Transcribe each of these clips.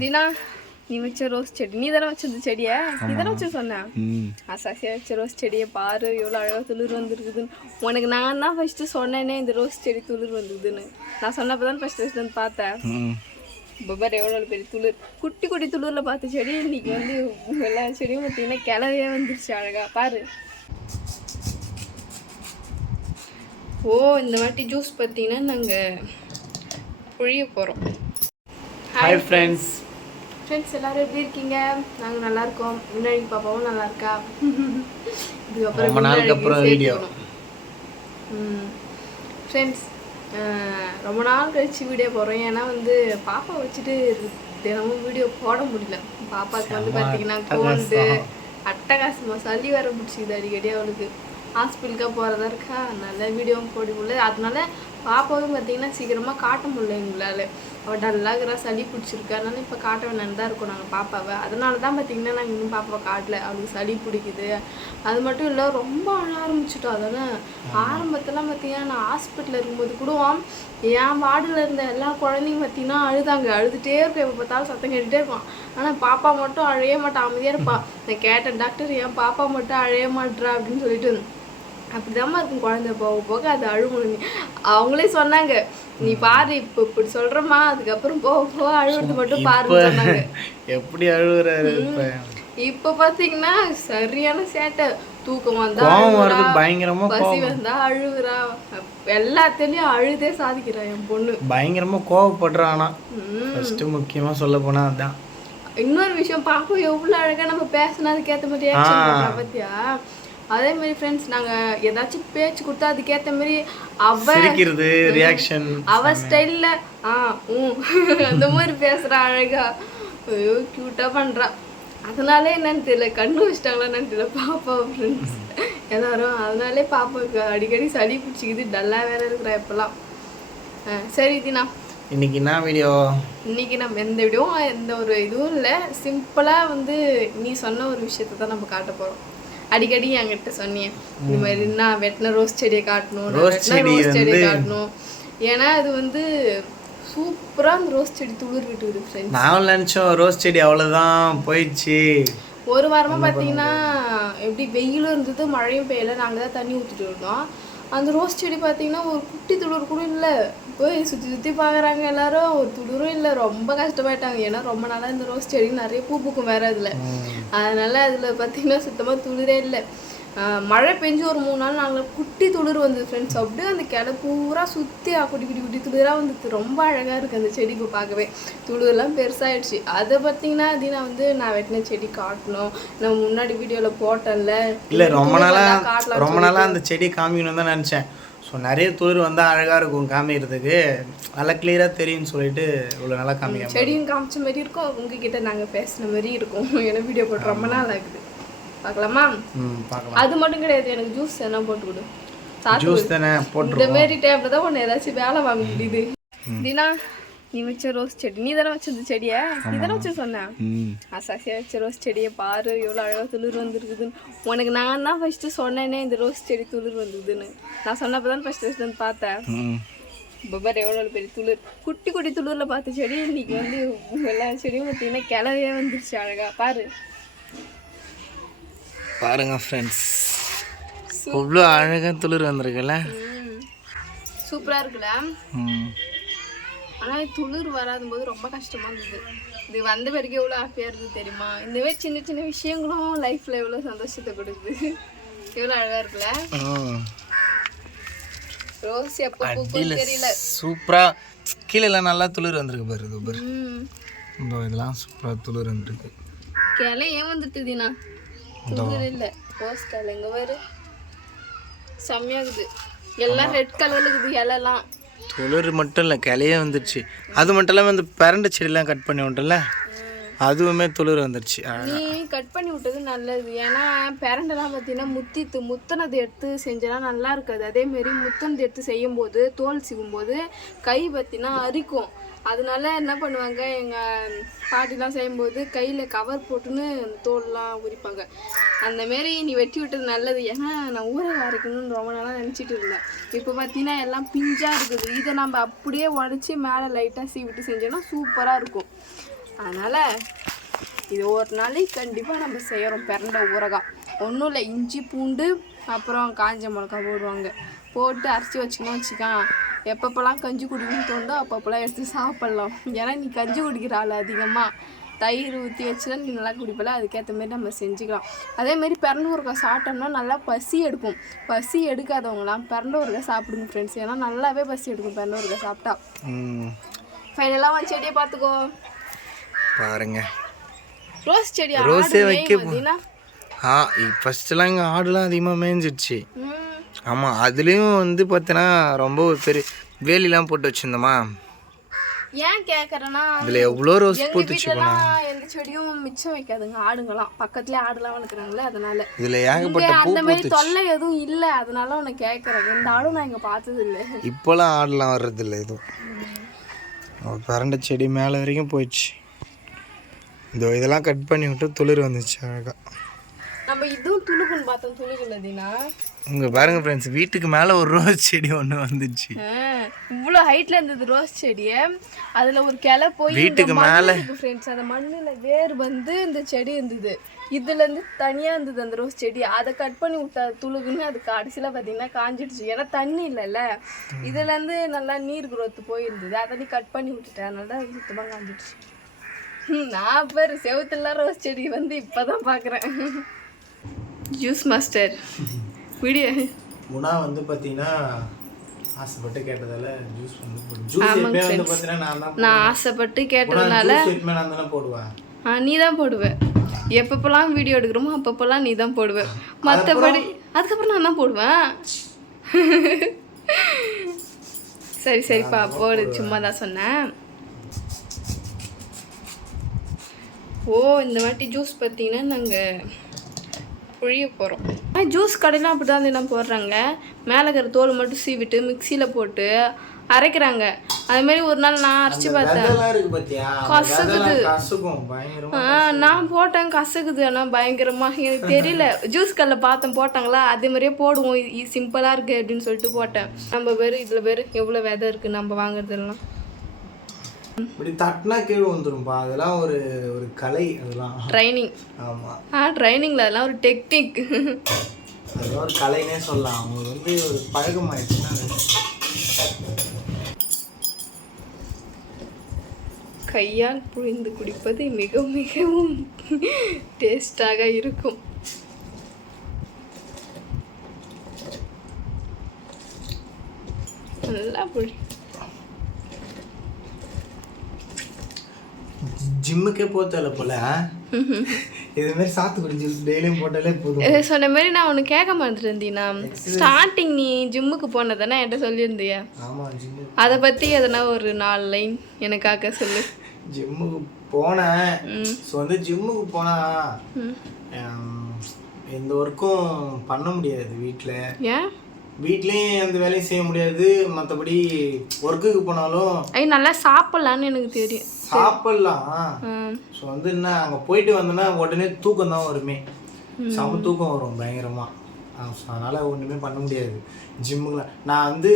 தினா நீ வச்ச ரோஸ் செடி நீ தானே வச்சது செடியை? நீ தானே வச்சு சொன்ன? ம். அசாசியாக வச்ச ரோஸ் செடியை பாரு எவ்வளோ அழகாக துளிர் வந்துருக்குதுன்னு. உனக்கு நான் தான் ஃபஸ்ட்டு சொன்னேனே இந்த ரோஸ் செடி துளிர் வந்துருக்குதுன்னு. நான் சொன்னப்போ தான் ஃபஸ்ட்டு ஃபஸ்ட்டு வந்து பார்த்தேன். பப்பர் எவ்வளோ பெரிய துளிர். குட்டி குட்டி துளிரில் பார்த்த செடி இன்னைக்கு வந்து எல்லா செடியும் பார்த்தீங்கன்னா கிளவே வந்துருச்சு அழகா. பாரு. ஓ இந்த வாட்டி ஜூஸ் பார்த்தீங்கன்னா நாங்கள் புழிய போகிறோம் ஹாய் ஃப்ரெண்ட்ஸ் ஃப்ரெண்ட்ஸ் எல்லாரும் எப்படி இருக்கீங்க? நாங்கள் நல்லா இருக்கோம் முன்னாடி பாப்பாவும் நல்லா இருக்கா இதுக்கப்புறம் ரொம்ப நாளுக்கு அப்புறம் வீடியோ ஃப்ரெண்ட்ஸ் ரொம்ப நாள் கழிச்சு வீடியோ போடுறோம். ஏன்னா வந்து பாப்பா வச்சுட்டு தினமும் வீடியோ போட முடியல. பாப்பாவுக்கு வந்து பார்த்தீங்கன்னா கோல்டு அட்டகாசமா. சளி வர பிடிச்சிக்குது அடிக்கடி அவளுக்கு. ஹாஸ்பிட்டலுக்காக போகிறதா இருக்கா? நல்ல வீடியோவும் போட முடியல. அதனால பாப்பாவும் பார்த்தீங்கன்னா சீக்கிரமாக காட்ட முடியல எங்களால். அவள் டல்லாக இருக்கிறா சளி பிடிச்சிருக்கு. அதனால இப்போ காட்ட வேணான்னு தான் இருக்கோம் நாங்கள் பாப்பாவை. அதனால தான் பார்த்தீங்கன்னா நாங்கள் இன்னும் பாப்பாவை காட்டல. அவளுக்கு சளி பிடிக்குது. அது மட்டும் இல்லை ரொம்ப அழ ஆரம்பிச்சிட்டோம். அதானே ஆரம்பத்தெல்லாம் பார்த்தீங்கன்னா நான் ஹாஸ்பிட்டலில் இருக்கும்போது கூட என் வார்டில் இருந்த எல்லா குழந்தைங்க பார்த்தீங்கன்னா அழுதாங்க. அழுதுகிட்டே இருக்கும். எப்போ பார்த்தாலும் சத்தம் கேட்டுகிட்டே இருப்பான் ஆனால் பாப்பா மட்டும் அழைய மாட்டான் அமைதியாக இருப்பான் நான் கேட்டேன் டாக்டர் என் பாப்பா மட்டும் அழைய மாட்றா? அப்படின்னு சொல்லிட்டு அப்படிதாம்மா இருக்கும் குழந்தை. போக போக அது அழுகும் அவங்களே சொன்னாங்க. நீ பாரு இப்போ இப்படி சொல்றமா அதுக்கப்புறம் போக போக அழுகுறது மட்டும் பாருன்னு சொன்னாங்க. எப்படி அழுகுறாரு இப்போ? இப்போ பாத்தீங்கன்னா சரியான சேட்டை. தூக்கம் வந்தா பயங்கரமா பசி வந்தா அழுகுறா எல்லாத்துலயும் அழுதே சாதிக்கிறா என் பொண்ணு. பயங்கரமா கோவப்படுறானா. ஃபர்ஸ்ட் முக்கியமா சொல்ல போனா அதான். இன்னொரு விஷயம் பாப்பா எவ்வளவு அழகா நம்ம பேசினா அதுக்கேத்த மாதிரி ரியாக்ஷன் அதே மாதிரி ஃப்ரெண்ட்ஸ் நாங்க ஏதாச்சும் பேச்சு கொடுத்தா அதுக்கேத்த மாதிரி அவ சிரிக்கிறது ரியாக்ஷன் அவ ஸ்டைல்ல ஆ ம் அந்த மாதிரி பேசுறா அழகா. ஐயோ கியூட்டா பண்றா. அதனாலே என்னன்னு தெரியல கண்ணு வச்சிட்டாங்களா என்னன்னு தெரியல பாப்பா ஃப்ரெண்ட்ஸ் எல்லாரும் அதனாலே பாப்பாவுக்கு அடிக்கடி சளி பிடிச்சிக்குது டல்லா வேற இருக்கிறா இப்பெல்லாம். சரி தினா. இன்னைக்கு என்ன வீடியோ இன்னைக்கு நம்ம எந்த வீடியோவும் எந்த ஒரு இதுவும் இல்லை. சிம்பிளாக வந்து நீ சொன்ன ஒரு விஷயத்தை தான் நம்ம காட்ட போகிறோம் அடிக்கடி என்கிட்ட சொன்னியே இந்த மாதிரி நான் வெட்டின ரோஸ் செடியை காட்டணும் ரோஸ் செடியை காட்டணும். ஏன்னா அது வந்து சூப்பராக அந்த ரோஸ் செடி துளிர் விட்டுக்குது ஃப்ரெண்ட்ஸ் நான் நினைச்சோம் ரோஸ் செடி அவ்வளவுதான் போயிடுச்சு. ஒரு வாரமா பார்த்தீங்கன்னா எப்படி வெயிலும் இருந்தது மழையும் பெய்யல நாங்கள் தான் தண்ணி ஊற்றிட்டு இருந்தோம். அந்த ரோஸ் செடி பார்த்தீங்கன்னா ஒரு குட்டி துளிர் கூட இல்லை போய் சுற்றி சுற்றி பார்க்குறாங்க எல்லாரும். ஒரு துளிரும் இல்லை ரொம்ப கஷ்டமாயிட்டாங்க ஏன்னா ரொம்ப நாளாக இந்த ரோஸ் செடி நிறைய பூ பூக்கும் வேற அதில் அதனால அதில் பார்த்தீங்கன்னா சுத்தமாக துளிரே இல்லை. மழை பெஞ்சு ஒரு மூணு நாள் நாங்கள் குட்டி துளிர் வந்தது ஃப்ரெண்ட்ஸ் அப்படியே அந்த கிளை பூரா சுற்றி குட்டி குட்டி குட்டி துளிராக வந்துது. ரொம்ப அழகாக இருக்குது அந்த செடி இப்போ பார்க்கவே. துளிர்லாம் பெருசாயிடுச்சு. அதை பார்த்தீங்கன்னா அது நான் வந்து நான் வெட்டின செடி காட்டணும். நான் முன்னாடி வீடியோவில் போட்டேன்ல. இல்ல ரொம்ப துளிர் நாளா வந்தா காட்டலாம் ரொம்ப நாளா அந்த செடி காமிக்கணும் தான் நினைச்சேன். ஸோ நிறைய துளிர் வந்தா அழகா இருக்கும் காமிக்கிறதுக்கு. நல்லா கிளியரா தெரியும்னு சொல்லிட்டு இவ்வளவு நல்லா காமிக்காம செடியும் காமிச்ச மாதிரி இருக்கும். உங்ககிட்ட நாங்கள் பேசின மாதிரி இருக்கும். ஏன்னா வீடியோ போட்டு ரொம்ப நாள் ஆகுது. பார்க்கலாமா? ம் பார்க்கலாம். அது மட்டும் கிடையாது. எனக்கு ஜூஸ் என்ன போட்டு கொடு. ஜூஸ் தானே போட்டு இந்த மாதிரி டைம்ல தான் உன்னை ஏதாச்சும் வேலை வாங்க முடியுது. தினா நீ வச்ச ரோஸ் செடி நீ தானே வச்சது செடியை? நீ தானே வச்சு சொன்ன? ம். அசாசியாக வச்ச ரோஸ் செடியை பாரு எவ்வளோ அழகாக துளிர் வந்துருக்குதுன்னு. உனக்கு நான் தான் ஃபஸ்ட்டு சொன்னேனே இந்த ரோஸ் செடி துளிர் வந்துருக்குதுன்னு நான் சொன்னப்போ தான் ஃபஸ்ட்டு ஃபஸ்ட்டு வந்து பார்த்தேன். பப்பர் எவ்வளோ பெரிய துளிர். குட்டி குட்டி துளிரில் பார்த்த செடி இன்னைக்கு வந்து எல்லா செடியும் பார்த்தீங்கன்னா கிளவே வந்துருச்சு அழகா. பாரு. பாருங்க ஃப்ரெண்ட்ஸ் அவ்வளோ அழகா துளிர் வந்திருக்குல்ல? சூப்பராக இருக்குல்ல? ஆனால் துளிர் வராத போது ரொம்ப கஷ்டமா இருந்தது. இது வந்த பிறகு எவ்வளோ ஹாப்பியாக இருக்குது தெரியுமா? இந்த மாதிரி சின்ன சின்ன விஷயங்களும் லைஃப்பில் எவ்வளோ சந்தோஷத்தை கொடுக்குது. எவ்வளோ அழகாக இருக்குல்ல? ரோஸ் எப்போ பூக்கும் தெரியல. சூப்பரா கீழே நல்லா துளிர் வந்திருக்கு பாரு இது பாரு. இதோ இதெல்லாம் சூப்பரா துளிர் வந்திருக்கு. கிளை ஏன் வந்துட்டு தீனா துளிர் இல்லை. ரோஸ் கிளை எங்கே பாரு செம்மையாகுது எல்லாம் ரெட் கலர்ல இருக்குது இலைலாம். துளிர் மட்டும் இல்லை கிளையே வந்துடுச்சு அது மட்டும் இல்லாமல் இந்த பிரண்டை செடிலாம் கட் பண்ணி விட்டல அதுவுமே துளிர் வந்துடுச்சு நீ கட் பண்ணி விட்டது நல்லது. ஏன்னா பேரண்டெல்லாம் பார்த்தீங்கன்னா முத்தித்து முத்தனது எடுத்து செஞ்சனா நல்லா இருக்காது. அதேமாரி முத்தனது எடுத்து செய்யும்போது தோல் சீவும்போது கை பார்த்தீங்கன்னா அரிக்கும். அதனால என்ன பண்ணுவாங்க எங்கள் பாட்டிலாம் செய்யும்போது கையில் கவர் போட்டுன்னு தோல்லாம் உரிப்பாங்க. அந்த மாரி நீ வெட்டி விட்டது நல்லது. ஏன்னா நான் ஊற அரைக்கணும்னு ரொம்ப நாளாக நினச்சிட்டு இருந்தேன். இப்போ பார்த்தீங்கன்னா எல்லாம் பிஞ்சாக இருக்குது. இதை நம்ம அப்படியே உடச்சி மேலே லைட்டாக சீவிட்டு செஞ்சோன்னா சூப்பராக இருக்கும். அதனால் இது ஒரு நாளைக்கு கண்டிப்பாக நம்ம செய்கிறோம் பிறண்ட ஊறகாய் ஒன்றும் இல்லை இஞ்சி பூண்டு அப்புறம் காஞ்ச மிளகா போடுவாங்க. போட்டு அரைச்சி வச்சுக்கணும் வச்சுக்கான் எப்பப்போலாம் கஞ்சி குடிக்கணும்னு தோண்டோ அப்பப்போலாம் எடுத்து சாப்பிட்லாம். ஏன்னா நீ கஞ்சி குடிக்கிற ஆள் அதிகமாக தயிர் ஊற்றி வச்சுனா நீ நல்லா குடிப்பல. அதுக்கேற்ற மாதிரி நம்ம செஞ்சுக்கலாம். அதேமாரி பிறந்த சாப்பிட்டோம்னா நல்லா பசி எடுக்கும். பசி எடுக்காதவங்களாம் பிறந்த சாப்பிடுங்க ஃப்ரெண்ட்ஸ் ஏன்னா நல்லாவே பசி எடுக்கும் பிறந்த ஊறுகாய் சாப்பிட்டா. ம். ஃபைனலாக வந்து செடியை பார்த்துக்கோ. பாருங்க. ரோஸ் செடி ரோஸே வைக்க அப்படின்னா ஆ ஃபஸ்ட்டுலாம் இங்கே ஆடுலாம் அதிகமாக மேய்ஞ்சிடுச்சு. ம். ஆமாம் அதுலேயும் வந்து பார்த்தீங்கன்னா ரொம்ப பெரிய வேலிலாம் போட்டு வச்சுருந்தோமா? ஏன் கேட்குறேன்னா இதில் எவ்வளோ ரோஸ் பூத்துச்சு எந்த செடியும் மிச்சம் வைக்காதுங்க ஆடுங்கலாம் பக்கத்துலயே ஆடுலாம் வளர்க்குறாங்களே அதனால. இதில் ஏகப்பட்ட பூ மாதிரி தொல்லை எதுவும் இல்லை அதனால உன்னை கேட்குறேன் எந்த ஆடும் நான் இங்க பார்த்தது இல்லை இப்போலாம் ஆடலாம் வர்றதில்ல எதுவும். பரண்ட செடி மேலே வரைக்கும் போயிடுச்சு. இதோ இதெல்லாம் கட் பண்ணி விட்டு துளிர் வந்துச்சு அழகா. நம்ம இதுவும் துணுக்குன்னு பார்த்தோம் துணுக்குல தீனா. இங்கே பாருங்க ஃப்ரெண்ட்ஸ் வீட்டுக்கு மேலே ஒரு ரோஸ் செடி ஒன்று வந்துச்சு. இவ்வளோ ஹைட்ல இருந்தது ரோஸ் செடியை. அதுல ஒரு கிளை போய் வீட்டுக்கு மேல- ஃப்ரெண்ட்ஸ் அந்த மண்ணுல வேர் வந்து இந்த செடி இருந்தது. இதுல இருந்து தனியா இருந்தது அந்த ரோஸ் செடி. அதை கட் பண்ணி விட்டா துளுகுன்னு அது கடைசியில பாத்தீங்கன்னா காஞ்சிடுச்சு. ஏன்னா தண்ணி இல்லைல்ல. இதுல இருந்து நல்லா நீர் growth போயிருந்தது. அதை நீ கட் பண்ணி விட்டுட்டேன் அதனால தான் அது சுத்தமா காஞ்சிடுச்சு. நான் பேர் செவுத்துல ரோஸ் செடி வந்து இப்பதான் பாக்குறேன். ஜூஸ் மாஸ்டர் வீடியோ குணா வந்து பார்த்தீங்கன்னா ஆசைப்பட்டு கேட்டதால ஜூஸ் வந்து ஜூஸ் வந்து பார்த்தீங்கன்னா நான் தான் நான் ஆசைப்பட்டு கேட்டதுனால நான் தானே போடுவேன். ஆ நீ தான் போடுவ. எப்பப்பெல்லாம் வீடியோ எடுக்கிறோமோ அப்பப்பெல்லாம் நீ தான் போடுவ. மற்றபடி அதுக்கப்புறம் நான் தான் போடுவேன். சரி சரிப்பா போடு. சும்மா தான் சொன்னேன். ஓ இந்த வாட்டி ஜூஸ் பார்த்தீங்கன்னா நாங்கள் புழிய போகிறோம் ஆனால் ஜூஸ் கடையில் அப்படி தான் தினம் போடுறாங்க. மேலே இருக்கிற தோல் மட்டும் சீவிட்டு மிக்சியில் போட்டு அரைக்கிறாங்க. அது மாதிரி ஒரு நாள் நான் அரைச்சி பார்த்தேன். பயங்கரமா ஆ நான் போட்டேன் கசக்குது ஆனால் பயங்கரமாக எனக்கு தெரியல. ஜூஸ் கல்ல பார்த்தேன் போட்டாங்களா? அதே மாதிரியே போடுவோம். சிம்பிளாக இருக்கு அப்படின்னு சொல்லிட்டு போட்டேன். நம்ம பேர் இதில் பேர் எவ்வளோ விதை இருக்குது நம்ம வாங்குறதெல்லாம். இப்படி தட்டினா கீழே வந்துரும்பா அதெல்லாம் ஒரு ஒரு கலை அதெல்லாம். ட்ரைனிங் ஆமா. ஆ ட்ரைனிங்கில் அதெல்லாம் ஒரு டெக்னிக் அதெல்லாம் ஒரு கலைனே சொல்லலாம். அவங்களுக்கு வந்து ஒரு பழக்கமாயிடுச்சுன்னா கையால் புழிந்து குடிப்பது மிக மிகவும் டேஸ்டாக இருக்கும். நல்லா புழி ஜிம்முக்கே போத்தல போல. ஆ? இது மாதிரி சாத்துக்குடி ஜூஸ் டெய்லியும் போட்டாலே போதும். சொன்ன மாதிரி நான் ஒன்று கேட்க மாட்டேருந்தீனா ஸ்டார்டிங் நீ ஜிம்முக்கு போனதானே என்கிட்ட சொல்லியிருந்தியா? ஆமா ஜிம்மு. அதை பற்றி எதனா ஒரு நாலு லைன் எனக்காக சொல்லு. ஜிம்முக்கு போனேன். ஸோ வந்து ஜிம்முக்கு போனா எந்த ஒர்க்கும் பண்ண முடியாது வீட்டில் ஏன்? வீட்லேயும் எந்த வேலையும் செய்ய முடியாது. மற்றபடி ஒர்க்குக்கு போனாலும் ஐ நல்லா சாப்பிட்லான்னு எனக்கு தெரியும் சாப்பிடலாம். ஸோ வந்து என்ன அங்கே போயிட்டு வந்தோன்னா உடனே தூக்கம் தான் வருமே. செம தூக்கம் வரும் பயங்கரமாக அதனால் ஒன்றுமே பண்ண முடியாது. ஜிம்முக்குலாம் நான் வந்து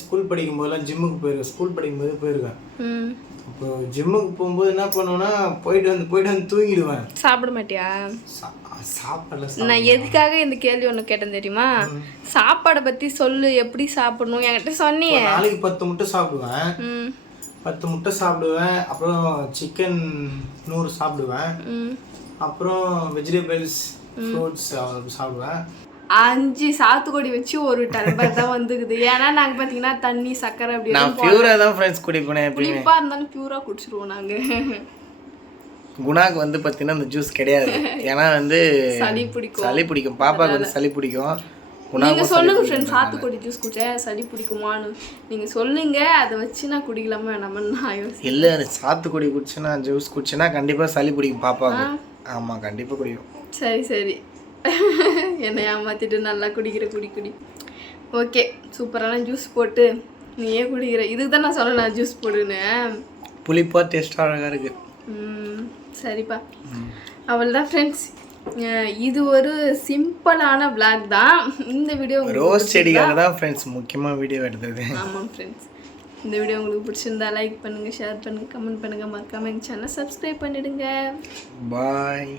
ஸ்கூல் படிக்கும் போதெல்லாம் ஜிம்முக்கு போயிருக்கேன். ஸ்கூல் படிக்கும்போது போயிருக்கேன். ம். இப்போ ஜிம்முக்கு போகும்போது என்ன பண்ணுவேன்னா போயிட்டு வந்து போயிட்டு வந்து தூங்கிடுவேன். சாப்பிட மாட்டியா சா- சாப்பாடுல நான் எதுக்காக இந்த கேள்வி ஒன்று கேட்டேன் தெரியுமா? சாப்பாடை பற்றி சொல்லு எப்படி சாப்பிடணும்? என்கிட்ட சொன்னியே. ஒரு நாளைக்கு பத்து முட்டை சாப்பிடுவேன். பத்து முட்டை சாப்பிடுவேன். அப்புறம் சிக்கன் நூறு சாப்பிடுவேன். அப்புறம் வெஜிடபிள்ஸ் ஃப்ரூட்ஸ் சாப்பிடுவேன். அஞ்சு சாத்துக்குடி வச்சு ஒரு டர்பர் தான் வந்துக்குது ஏன்னா நாங்கள் பார்த்தீங்கன்னா தண்ணி சக்கரை அப்படி நான் பியூராக தான் ஃப்ரெண்ட்ஸ் குடிப்பேன் எப்பயுமே. புளிப்பாக இருந்தாலும் பியூராக குடிச்சிருவோம் நாங்கள் குணாக்கு வந்து பார்த்தீங்கன்னா இந்த ஜூஸ் கிடையாது. ஏன்னா வந்து சளி பிடிக்கும். சளி பிடிக்கும். பாப்பாக்கு வந்து சளி பிடிக்கும். நீங்க குணாக்கு சொல்லுங்க ஃப்ரெண்ட் சாத்துக்குடி ஜூஸ் குடிச்சா சளி பிடிக்குமான்னு. நீங்க சொல்லுங்க அதை வச்சு நான் குடிக்கலாமா வேணாமான்னு நான் யோசி இல்லை சாத்துக்குடி குடிச்சுன்னா ஜூஸ் குடிச்சுன்னா கண்டிப்பாக சளி பிடிக்கும் பாப்பாவுக்கு. ஆமாம் கண்டிப்பாக குடிக்கும். சரி சரி. என்னை ஏமாத்திட்டு நல்லா குடிக்கிற குடி குடி. ஓகே சூப்பரான ஜூஸ் போட்டு நீயே குடிக்கிற. இதுக்கு தான் நான் சொல்லலாம் ஜூஸ் போடுன்னு. புளிப்பாக டேஸ்ட்டாக அழகாக இருக்குது ம், சரிப்பா. அவ்வளோதான் ஃப்ரெண்ட்ஸ் இது ஒரு சிம்பிளான vlog தான். இந்த வீடியோ ரோஸ் செடிக்காக தான் ஃப்ரெண்ட்ஸ் முக்கியமாக வீடியோ எடுத்தது. ஆமாம் ஃப்ரெண்ட்ஸ் இந்த வீடியோ உங்களுக்கு பிடிச்சிருந்தா லைக் பண்ணுங்கள் ஷேர் பண்ணுங்கள் கமெண்ட் பண்ணுங்கள் மறக்காமல் எங்கள் சேனலை சப்ஸ்கிரைப் பண்ணிடுங்க. பாய்